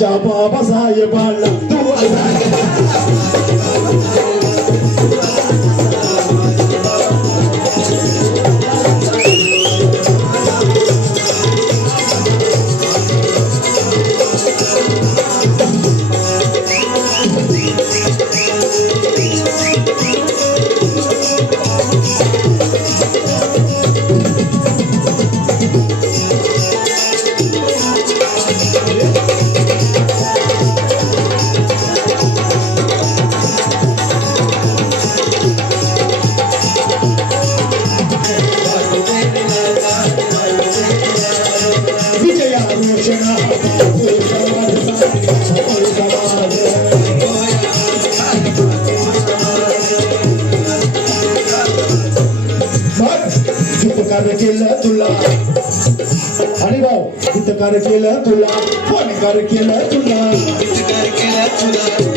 माझ्या बाबासाहेबाला तू केलं तुला आणि भाऊ हितकार केलं तुला फोनकार केलं तुला हितकार केलं तुला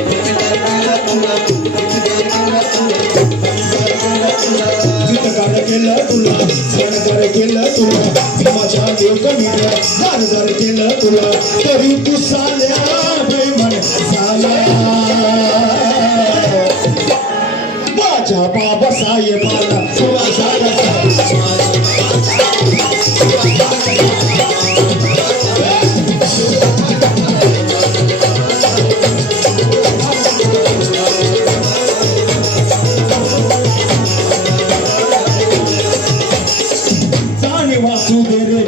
हितकार केलं तुला फोनकार केलं तुला माझ्या देव कमी दारदार केलं तुला तरी तू साल्या बेमन साल्या माझ्या बाबासाहेबाला तुला साल्या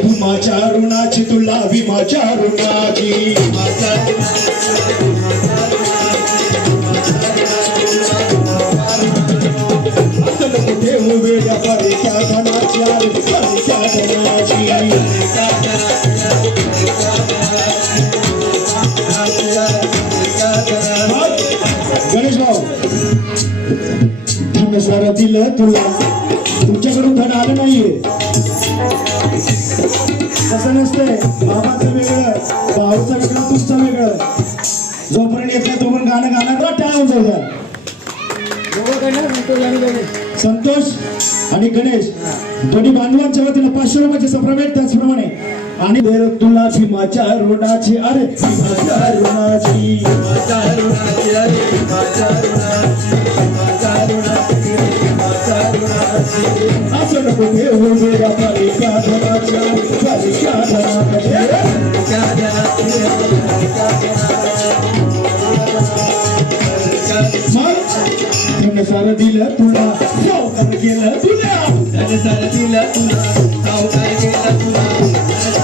भीमाच्या ऋणाची तुला भीमाच्या ऋणाची देव वेड्या परिक्या धनाच्या परिक्या धनाची गणेश भाऊ धन सारं दिलं तुला तुमच्याकडून धन आलं नाहीये तसं नसतंय बाबाचं वेगळं भाऊचं वेगळं तुमचं वेगळं जोपर्यंत येत नाही तोपर्यंत गाणं गाणं टाळून जाऊ द्या संतोष आणि गणेश दोन्ही बांधवांच्या वतीनं 500 रुपयाचे सप्रमेट त्याचप्रमाणे आणि तुला भीमाच्या ऋणाची अरे भीमाच्या ऋणाची असं नको घेऊ वेगळ्या परिक्या धनाच्या परिक्या धन सारं दिलं तुला सावकार केलं तुला धन सारं दिलं तुला सावकार केलं तुला